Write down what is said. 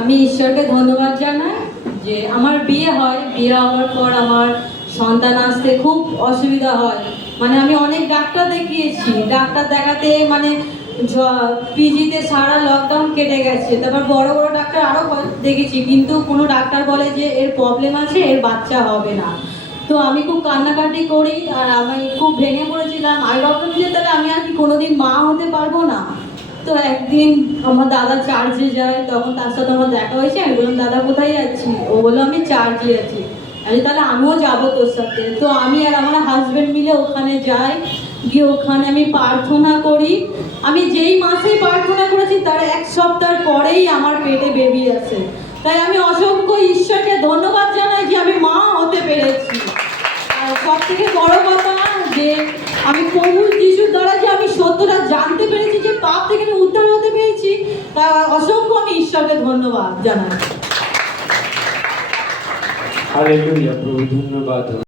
আমি ঈশ্বরকে ধন্যবাদ জানাই যে আমার বিয়ে হয়। বিয়ে হওয়ার পর আমার সন্তান আসতে খুব অসুবিধা হয়। মানে আমি অনেক ডাক্তার দেখিয়েছি। ডাক্তার দেখাতে মানে পিজিতে সারা লকডাউন কেটে গেছে। তারপর বড় বড় ডাক্তার আরও দেখেছি। কিন্তু কোনো ডাক্তার বলে যে এর প্রবলেম আছে, এর বাচ্চা হবে না। তো আমি খুব কান্নাকাটি করি আর আমি খুব ভেঙে পড়েছিলাম। আমি ভাবলাম যে তাহলে আমি আর কি কোনোদিন মা তো একদিন আমার দাদা চার্জে যায়, তখন তার সাথে আমার দেখা হয়েছে, আমি বললাম, দাদা, কোথায় যাচ্ছি? ও বলল, আমি চার্জে আছি। আমি তাহলে আমিও যাব তোর সাথে। তো আমি আর আমার হাজবেন্ড মিলে ওখানে যাই, গিয়ে ওখানে আমি প্রার্থনা করি। আমি যেই মাসেই প্রার্থনা করেছি, তার এক সপ্তাহ পরেই আমার পেটে বেবি আছে তাই আমি অসংখ্য ঈশ্বরকে ধন্যবাদ জানাই যে আমি মা হতে পেরেছি। আর সব থেকে বড় কথা যে আমি প্রভু যিশুর দ্বারা যে আমি সত্যটা জানতে পেরেছি যে পাপ থেকে আমি উদ্ধার হতে পেরেছি তা অসংখ্য আমি ঈশ্বরকে ধন্যবাদ জানাই। ধন্যবাদ।